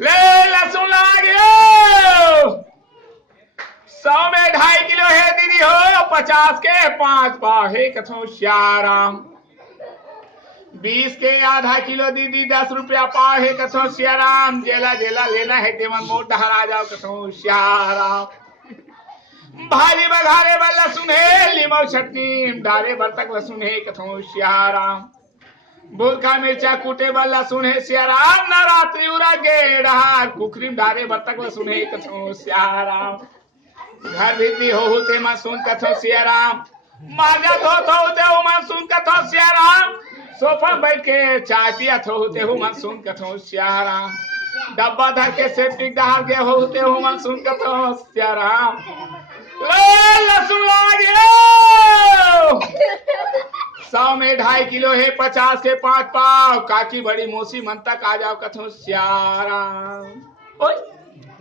ले लहसुन लागियो। 100 में 2.5 किलो है दीदी हो, 50 के 5 पाव है कथो श्याराम। 20 के आधा किलो दीदी 10 रुपया पाव है कथो श्याराम। जेला जेला लेना है देवन मोट डहर आ जाओ कथो श्याराम। भाजी बघारे बर लहसुन है, लीमो चटनी डारे बर तक लहसुन है कथो श्याराम। भूलका मिर्चा कूटे बर लहसुन है श्याराम। नवरात्रि उरा गेड़ा कुकरी डारे बर तक लहसुन है कथो श्याराम। घर भीती होते मासून कथो श्याराम। माजा धोत होते हो मासून कथो श्याराम। सोफा बैठ के चाय पिया होते हो मासून कथो श्याराम। डब्बा धर के सेप्टिक डाल के होते हो मासून कथो श्याराम। लहसुन लागियो। 100 में 2.5 किलो है, 50 के 5 पाव। काकी बड़ी मोसी मन तक आ जाओ कथो श्याराम।